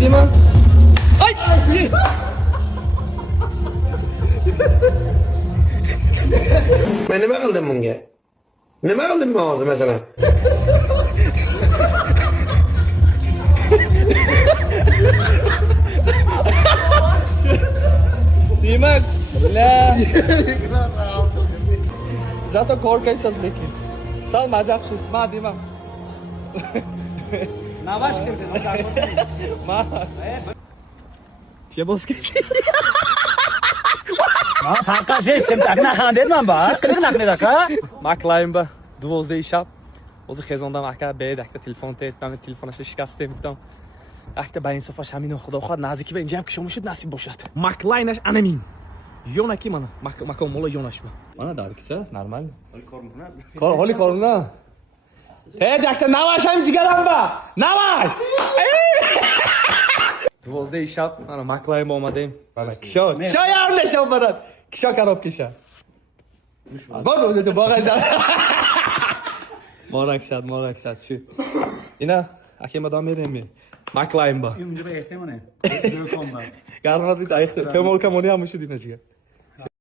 deyman. Ay! Men nima qildim bunga? Nima qildim men hozir masalan? Demak, la. Zato qo'rqaysiz lekin. Sal majaqshi. Ma deyman. Navash kirdi. Ma. Che boske. Taqa jestem tak naxandedman ba. Qilib aka. Maklayim ba. 12 shab. O'zi xezondan aka bedakda telefon taytdan telefonashni shikast etdim. Akta bayin sofa shamino xudo xohlab naziki va injab kishom shud nasib boshladi. Maklaynash anamin. Yonaki mana. Makon mola yonashma. Mana darkisa normal. Holi koruna. Hey dakta navasham jigaram ba. Navash. 12 shab mana maklayim omadim. Mana kisho. Kisho yarmda shab barad. Kisho karob kisha. Bor dedi bog'ajar. Morakshad shu. Ina akemadan beraymi? Maklayim ba. Unga beklemane. Do'konda. Garmadrid aytdi. Temolka moni ham shu dinachiga.